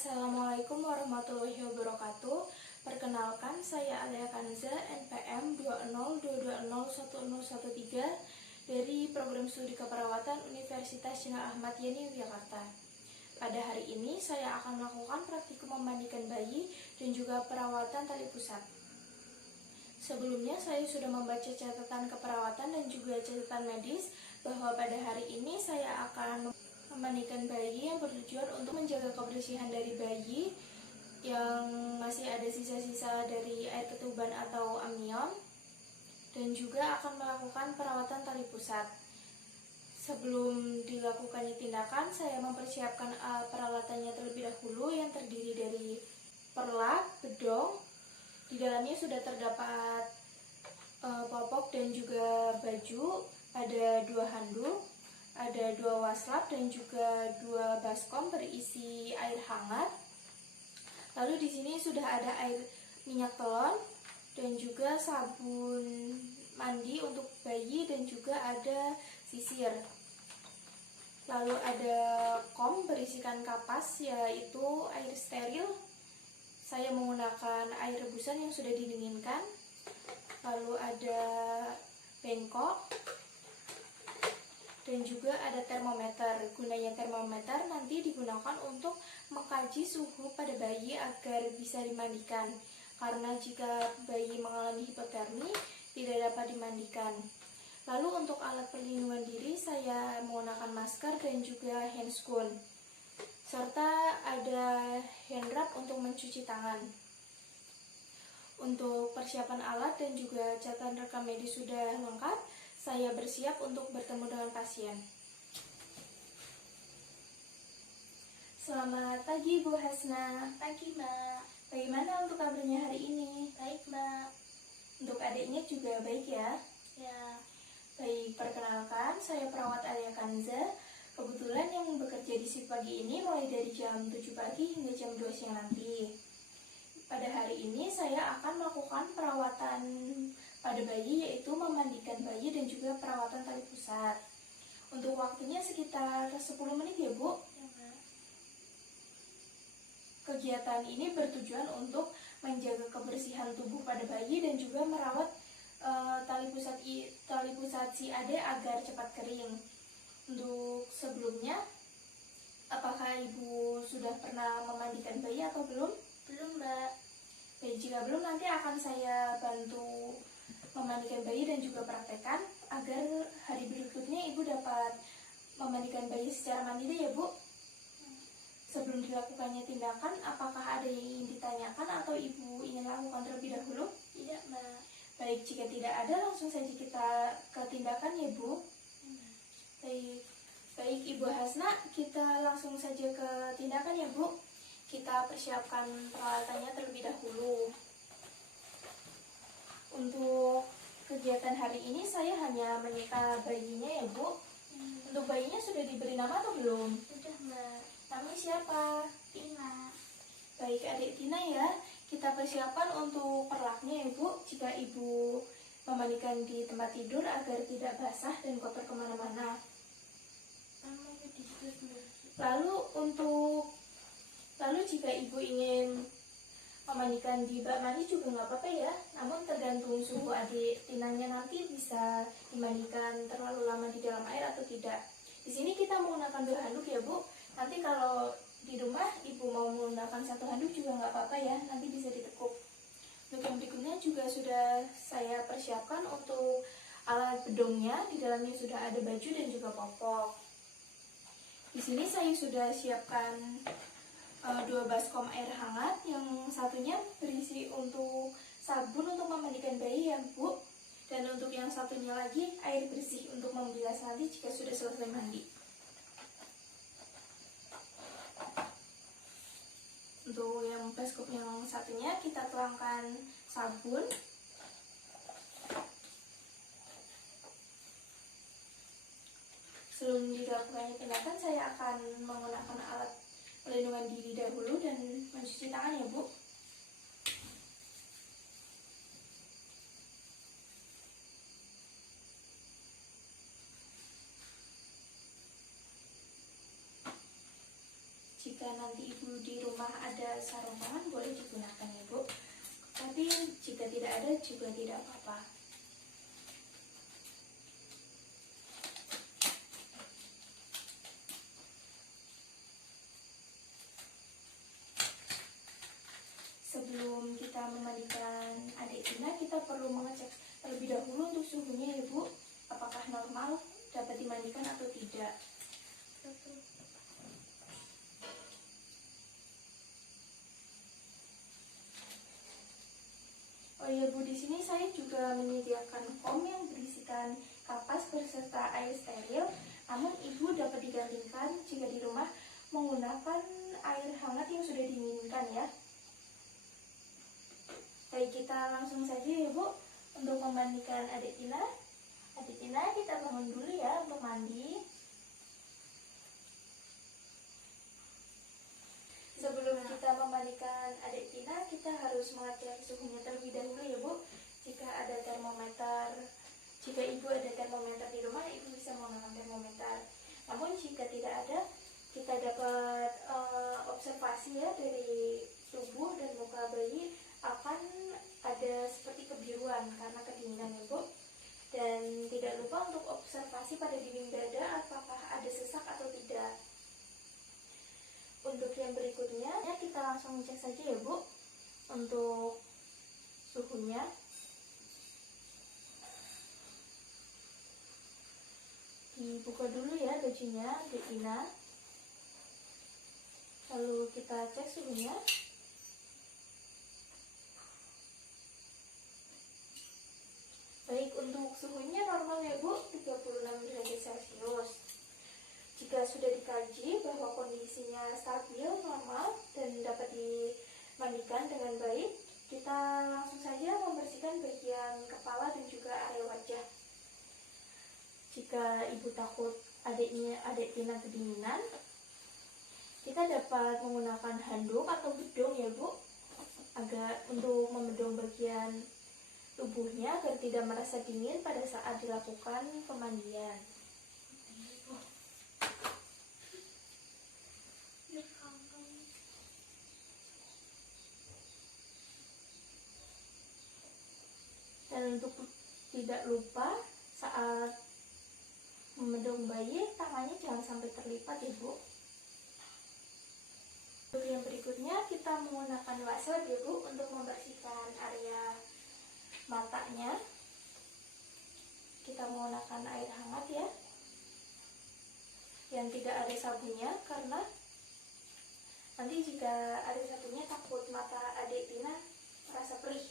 Assalamualaikum warahmatullahi wabarakatuh. Perkenalkan, saya Alia Kanza, NPM 202201013 dari Program Studi Keperawatan Universitas Cina Ahmad Yani, Yogyakarta. Pada hari ini, saya akan melakukan praktikum memandikan bayi dan juga perawatan tali pusat. Sebelumnya, saya sudah membaca catatan keperawatan dan juga catatan medis bahwa pada hari ini saya akan memandikan bayi yang bertujuan untuk menjaga kebersihan dari bayi yang masih ada sisa-sisa dari air ketuban atau amnion, dan juga akan melakukan perawatan tali pusat. Sebelum dilakukannya tindakan, saya mempersiapkan peralatannya terlebih dahulu yang terdiri dari perlak, bedong. Di dalamnya sudah terdapat popok dan juga baju, ada 2 handuk, ada 2 waslap dan juga 2 baskom berisi air hangat. Lalu di sini sudah ada air minyak telon dan juga sabun mandi untuk bayi dan juga ada sisir. Lalu ada kom berisikan kapas, yaitu air steril. Saya menggunakan air rebusan yang sudah didinginkan. Lalu ada bengkok dan juga ada termometer. Gunanya termometer nanti digunakan untuk mengkaji suhu pada bayi agar bisa dimandikan. Karena jika bayi mengalami hipotermi, tidak dapat dimandikan. Lalu untuk alat perlindungan diri, saya menggunakan masker dan juga handscoon, serta ada hand wrap untuk mencuci tangan. Untuk persiapan alat dan juga catatan rekam medis sudah lengkap, saya bersiap untuk bertemu dengan pasien. Selamat pagi, Bu Hasna. Pagi, Mbak. Bagaimana untuk kabarnya hari ini? Baik, Mbak. Untuk adiknya juga baik ya? Ya. Baik, perkenalkan, saya perawat Alia Kanza. Kebetulan yang bekerja di shift pagi ini mulai dari jam 7 pagi hingga jam 2 siang nanti. Pada hari ini saya akan melakukan perawatan pada bayi, yaitu memandikan bayi dan juga perawatan tali pusat. Untuk waktunya sekitar 10 menit ya, Bu. Ya, Mbak. Kegiatan ini bertujuan untuk menjaga kebersihan tubuh pada bayi dan juga merawat tali pusat si ade agar cepat kering. Untuk sebelumnya, apakah Ibu sudah pernah memandikan bayi atau belum? Belum, Mbak. Baik, jika belum, nanti akan saya bantu memandikan bayi dan juga praktekkan agar hari berikutnya Ibu dapat memandikan bayi secara mandiri ya, Bu. Sebelum dilakukannya tindakan, apakah ada yang ingin ditanyakan atau Ibu ingin lakukan terlebih dahulu? Tidak, Mbak. Baik, jika tidak ada, langsung saja kita ke tindakan ya, Bu. Baik, Ibu Hasna, kita langsung saja ke tindakan ya, Bu. Kita persiapkan peralatannya terlebih dahulu. Untuk kegiatan hari ini saya hanya menyeka bayinya ya, Bu. Untuk bayinya sudah diberi nama atau belum? Sudah, Mbak. Namanya siapa? Tina. Baik, adik Tina ya. Kita persiapkan untuk perlaknya ya, Bu. Jika Ibu memandikan di tempat tidur agar tidak basah dan kotor kemana-mana. Lalu jika Ibu ingin memandikan di bak mandi juga nggak apa-apa ya. Namun tergantung suhu adik Tinanya, nanti bisa dimandikan terlalu lama di dalam air atau tidak. Di sini kita menggunakan 2 handuk ya, Bu. Nanti kalau di rumah Ibu mau menggunakan 1 handuk juga nggak apa-apa ya. Nanti bisa ditekuk. Untuk yang berikutnya juga sudah saya persiapkan untuk alat bedongnya. Di dalamnya sudah ada baju dan juga popok. Di sini saya sudah siapkan 2 baskom air hangat, yang satunya berisi untuk sabun untuk memandikan bayi ya, Bu. Dan untuk yang satunya lagi air bersih untuk membilas nanti jika sudah selesai mandi. Untuk yang baskom yang satunya kita tuangkan sabun. Sebelum dilakukannya tindakan, saya akan menggunakan alat pelindungan diri dahulu dan mencuci tangan ya, Bu. Jika nanti ibu di rumah ada sarung tangan boleh digunakan ya Bu. Tapi jika tidak ada juga tidak apa-apa. Sebelum kita memandikan adik Tina, kita perlu mengecek terlebih dahulu untuk suhunya ya Bu, apakah normal dapat dimandikan atau tidak. Oh iya Bu, di sini saya juga menyediakan kom yang berisikan kapas beserta air steril. Namun Ibu dapat digantikan jika di rumah menggunakan air hangat yang sudah didinginkan ya. Baik, kita langsung saja ya Bu untuk memandikan adik Tina. Adik Tina, kita bangun dulu ya untuk mandi. Sebelum kita memandikan adik Tina, kita harus mengecek suhunya terlebih dahulu ya Bu. Jika Ibu ada termometer di rumah, Ibu bisa menggunakan termometer. Namun jika tidak ada, kita dapat observasi ya dari tubuh dan muka bayi akan ada seperti kebiruan karena kedinginan ya Bu. Dan tidak lupa untuk observasi pada dinding dada apakah ada sesak atau tidak. Untuk yang berikutnya, ya kita langsung cek saja ya Bu untuk suhunya. Dibuka dulu ya bajunya, Adik Tina. Lalu kita cek suhunya. Baik, untuk suhunya normal ya Bu, 36 derajat Celcius. Jika sudah dikaji bahwa kondisinya stabil, normal, dan dapat dimandikan dengan baik, kita langsung saja membersihkan bagian kepala dan juga area wajah. Jika Ibu takut adik Tina kedinginan, kita dapat menggunakan handuk atau bedong ya Bu, agar untuk membedong bagian tubuhnya agar tidak merasa dingin pada saat dilakukan pemandian. Dan untuk tidak lupa saat memedong bayi, tangannya jangan sampai terlipat ya Bu. Untuk yang berikutnya, kita menggunakan laser ya Bu untuk membersihkan area matanya. Kita menggunakan air hangat ya, yang tidak ada sabunnya, karena nanti jika ada sabunnya takut mata adik Tina merasa perih.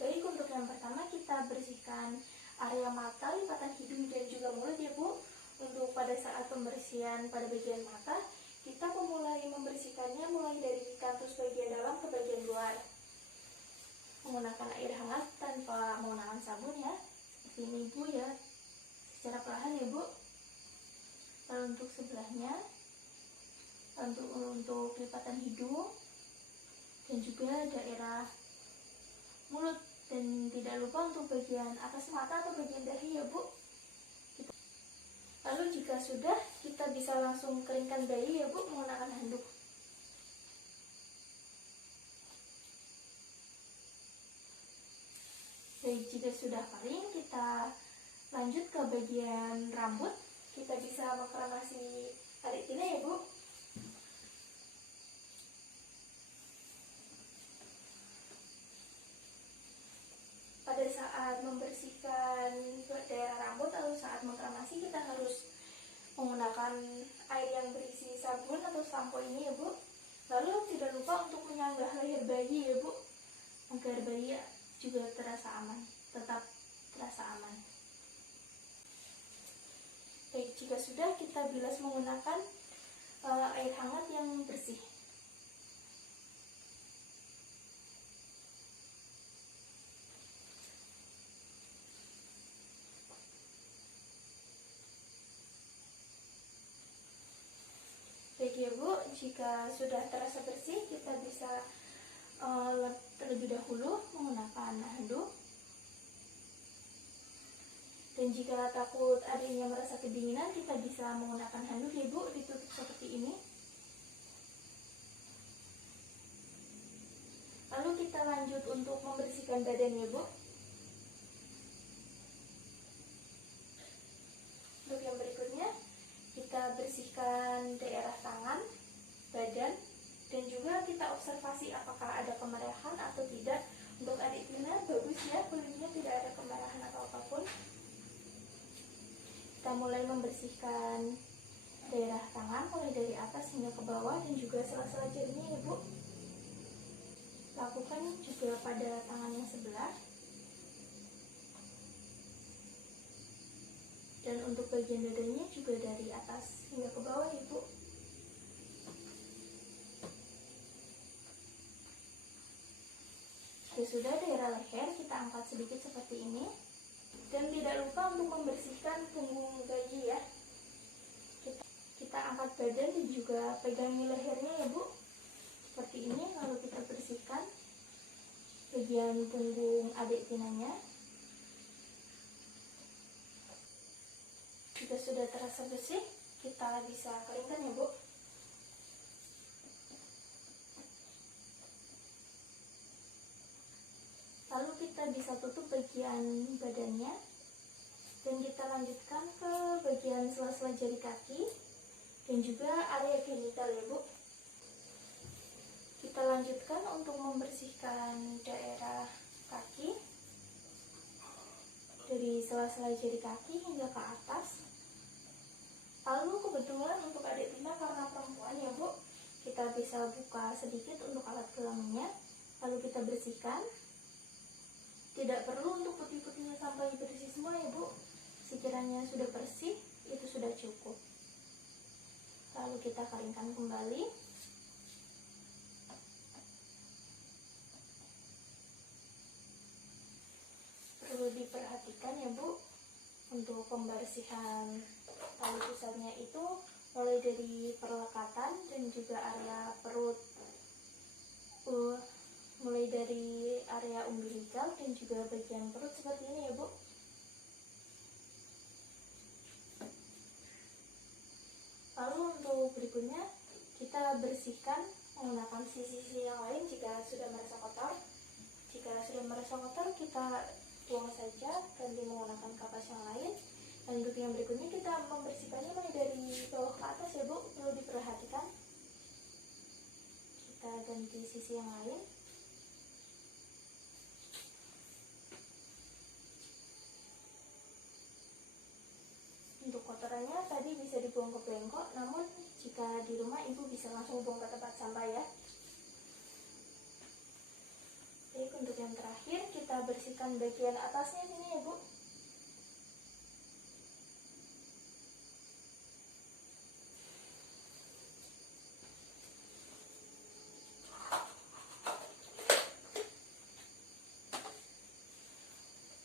Baik, untuk yang pertama kita bersihkan area mata, lipatan hidung dan juga mulut ya Bu. Untuk pada saat pembersihan pada bagian mata, kita memulai membersihkannya mulai dari kantus bagian dalam ke bagian luar. Menggunakan air hangat tanpa menggunakan sabun ya, seperti ini Bu ya, secara perlahan ya Bu. Lalu untuk sebelahnya, untuk lipatan hidung dan juga daerah mulut, dan tidak lupa untuk bagian atas mata atau bagian dahi ya Bu. Lalu jika sudah, kita bisa langsung keringkan bayi ya Bu menggunakan handuk. Baik, jika sudah kering, kita lanjut ke bagian rambut. Kita bisa mengkremasi adik Tina ya Bu. Pada saat membersihkan daerah rambut atau saat mengkremasi, kita harus menggunakan air yang berisi sabun atau sampo ini ya Bu. Lalu tidak lupa untuk menyanggah leher bayi ya Bu, agar bayi juga terasa aman, tetap terasa aman. Baik, jika sudah, kita bilas menggunakan air hangat yang bersih. Baik ya Bu, jika sudah terasa bersih, kita bisa terlebih dahulu menggunakan handuk. Dan jika takut adiknya merasa kedinginan, kita bisa menggunakan handuk ya Bu, ditutup seperti ini. kita lanjut untuk membersihkan badannya, Bu. Untuk yang berikutnya, kita bersihkan daerah tangan, badan, dan juga kita observasi apakah ada kemerahan atau tidak. Untuk adik Tina, bagus ya, kulitnya tidak ada kemerahan atau apapun. Kita mulai membersihkan daerah tangan, mulai dari atas hingga ke bawah, dan juga sela-sela jarinya ya, Bu. Lakukan juga pada tangan yang sebelah. Dan untuk bagian dadanya juga dari atas hingga ke bawah ya, Bu. Jika sudah daerah leher, kita angkat sedikit seperti ini. Dan tidak lupa untuk membersihkan punggung bayi ya. Kita angkat badan dan juga pegangi lehernya ya, Bu. Seperti ini, lalu kita bersihkan bagian punggung adik Tinanya. Jika sudah terasa bersih, kita bisa keringkan ya, Bu. Lalu kita bisa tutup bagian badannya. Dan kita lanjutkan ke bagian sela-sela jari kaki dan juga area genital ya, Bu. Kita lanjutkan untuk membersihkan daerah kaki dari sela-sela jari kaki hingga ke atas. Lalu kebetulan untuk adik Tina karena perempuan ya, Bu, kita bisa buka sedikit untuk alat kelaminnya. Lalu kita bersihkan. Tidak perlu untuk putih-putihnya sampai bersih semua ya, Bu. Sekiranya sudah bersih, itu sudah cukup. Lalu kita keringkan kembali. Perlu diperhatikan ya, Bu, untuk pembersihan tali pusatnya itu mulai dari perlekatan dan juga area perut, mulai dari area umbilical dan juga bagian perut seperti ini ya, Bu. Lalu untuk berikutnya kita bersihkan menggunakan sisi-sisi yang lain jika sudah merasa kotor. Jika sudah merasa kotor, kita buang saja, ganti menggunakan kapas yang lain. Dan untuk yang berikutnya kita membersihkannya mulai dari bawah ke atas ya, Bu. Perlu diperhatikan. Kita ganti sisi yang lain. Untuk kotorannya tadi bisa dibuang ke bengkok, namun jika di rumah ibu bisa langsung buang ke tempat sampah ya. Baik, untuk yang terakhir kita bersihkan bagian atasnya sini ya, Bu.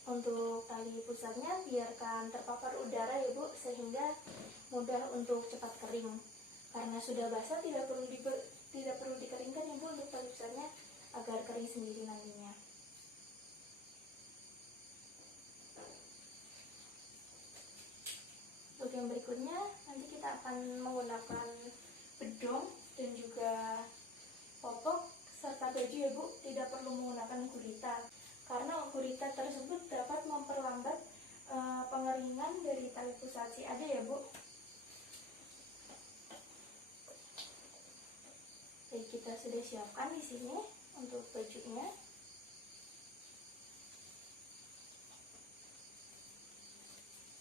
Untuk tali pusatnya biarkan terpapar udara ya, Bu, sehingga mudah untuk cepat kering. Karena sudah basah tidak perlu dikeringkan ya, Bu, untuk tali pusatnya agar kering sendiri nantinya. Untuk yang berikutnya nanti kita akan menggunakan bedong dan juga popok serta baju ya, Bu. Tidak perlu menggunakan gurita. Karena gurita tersebut dapat memperlambat pengeringan dari tali pusat si ade ya, Bu. Jadi kita sudah siapkan di sini untuk bajunya.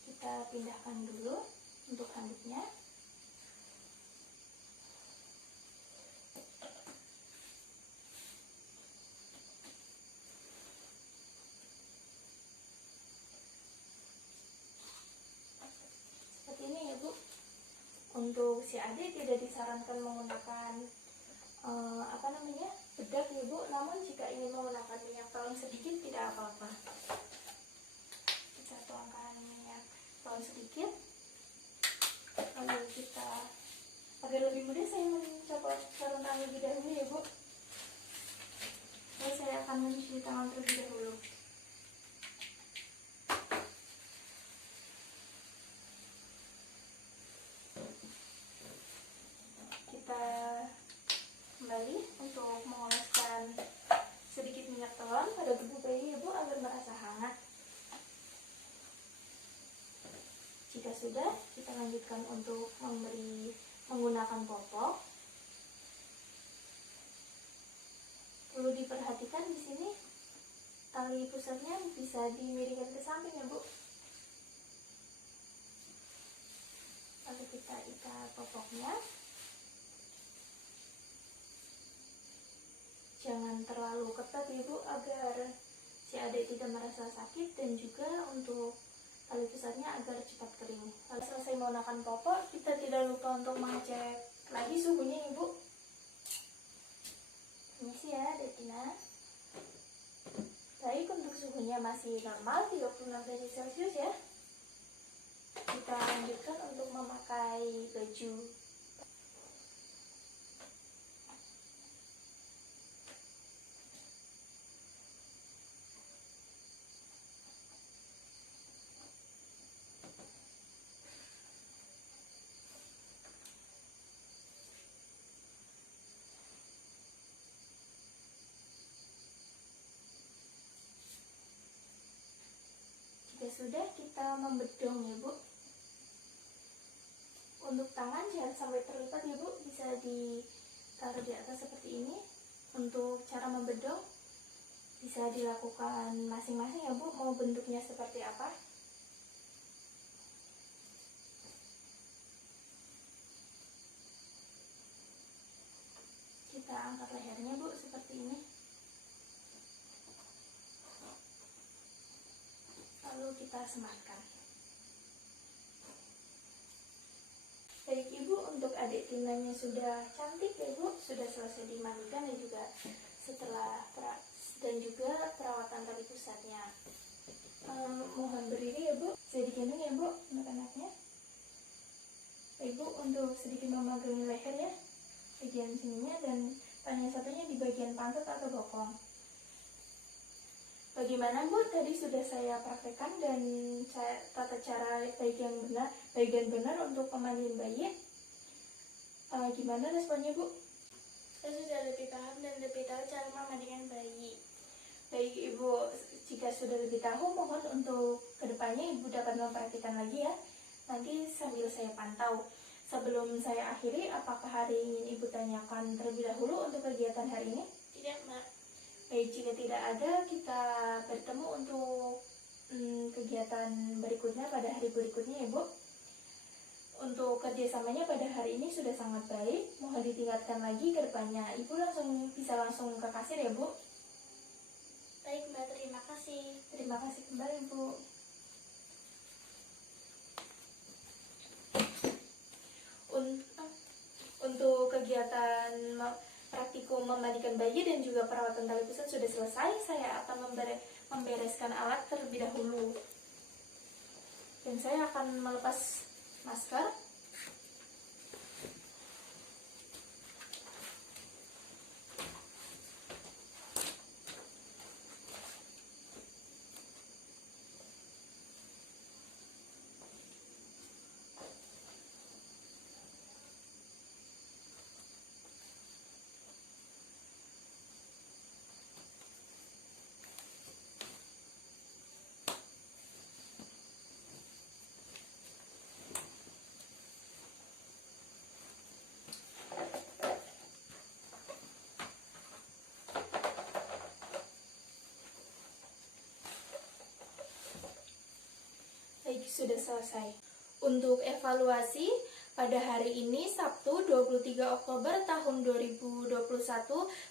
Kita pindahkan dulu untuk handuknya. Untuk si adik tidak disarankan menggunakan bedak ya, Bu. Namun jika ingin menggunakan minyak tawon sedikit tidak apa-apa. Kita tuangkan minyak tawon sedikit. Lalu kita agar lebih mudah saya mencopot sarung tangan lebih dahulu ya, Bu. Lalu saya akan mencuci tangan terlebih dahulu. Kita kembali untuk mengoleskan sedikit minyak telon pada tubuh bayi ibu agar merasa hangat. Jika sudah, kita lanjutkan untuk menggunakan popok. Perlu diperhatikan di sini tali pusatnya bisa dimiringkan ke samping ya Bu. Lalu kita ikat popoknya. Jangan terlalu ketat ya Bu, agar si adik tidak merasa sakit, dan juga untuk tali pusatnya agar cepat kering. Lalu selesai menggunakan popok, kita tidak lupa untuk mengecek lagi suhunya ya Bu. Permisi ya Dek Tina. Baik, untuk suhunya masih normal 36 derajat Celcius ya. Kita lanjutkan untuk memakai baju. Jika sudah, kita membedong ya Bu. Untuk tangan jangan sampai terlipat ya Bu, bisa ditaruh di atas seperti ini. Untuk cara membedong bisa dilakukan masing-masing ya Bu, mau bentuknya seperti apa. Kita angkat lehernya Bu seperti ini. Lalu kita sematkan. Baik Ibu, untuk adik Tinanya sudah cantik ya Bu, sudah selesai dimandikan dan juga perawatan tali pusatnya. Mohon berdiri ya Bu, bisa digendong ya Bu anak-anaknya. Baik Bu, untuk sedikit memagangi leher ya, bagian sininya, dan yang satunya di bagian pantat atau bokong. Bagaimana Bu? Tadi sudah saya praktekkan dan saya tata cara baik dan benar untuk pemandian bayi. Gimana responnya Bu? Saya sudah lebih paham dan lebih tahu cara memandikan bayi. Baik Ibu, jika sudah lebih tahu, mohon untuk kedepannya Ibu dapat mempraktikkan lagi ya. Nanti sambil saya pantau. Sebelum saya akhiri, apakah hari ini Ibu tanyakan terlebih dahulu untuk kegiatan hari ini? Tidak, Mbak. Baik, jika tidak ada, kita bertemu untuk kegiatan berikutnya pada hari berikutnya ya Bu. Untuk kerjasamanya pada hari ini sudah sangat baik, mohon ditingkatkan lagi ke depannya. Ibu bisa langsung ke kasir ya Bu. Baik Mbak, terima kasih. Terima kasih kembali Bu. Untuk kegiatan praktikum memandikan bayi dan juga perawatan tali pusat sudah selesai. Saya akan membereskan alat terlebih dahulu. Dan saya akan melepas masker. Baik, sudah selesai. Untuk evaluasi, pada hari ini Sabtu 23 Oktober tahun 2021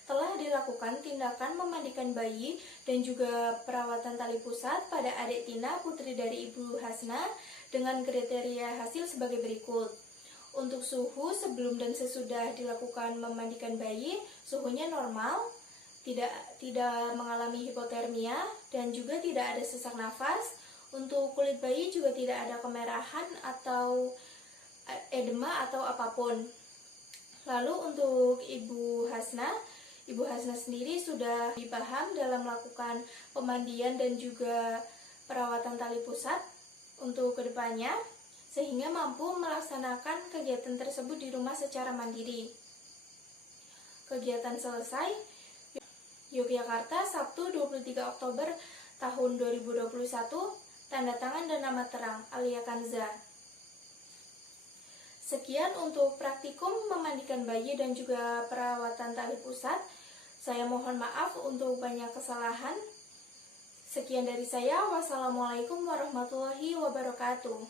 telah dilakukan tindakan memandikan bayi dan juga perawatan tali pusat pada adik Tina, putri dari Ibu Hasna, dengan kriteria hasil sebagai berikut. Untuk suhu sebelum dan sesudah dilakukan memandikan bayi, suhunya normal, tidak mengalami hipotermia, dan juga tidak ada sesak nafas. Untuk kulit bayi juga tidak ada kemerahan atau edema atau apapun. Lalu untuk Ibu Hasna sendiri sudah dipaham dalam melakukan pemandian dan juga perawatan tali pusat untuk kedepannya, sehingga mampu melaksanakan kegiatan tersebut di rumah secara mandiri. Kegiatan selesai. Yogyakarta, Sabtu 23 Oktober tahun 2021, tanda tangan dan nama terang, Alia Kanza. Sekian untuk praktikum memandikan bayi dan juga perawatan tali pusat. Saya mohon maaf untuk banyak kesalahan. Sekian dari saya. Wassalamualaikum warahmatullahi wabarakatuh.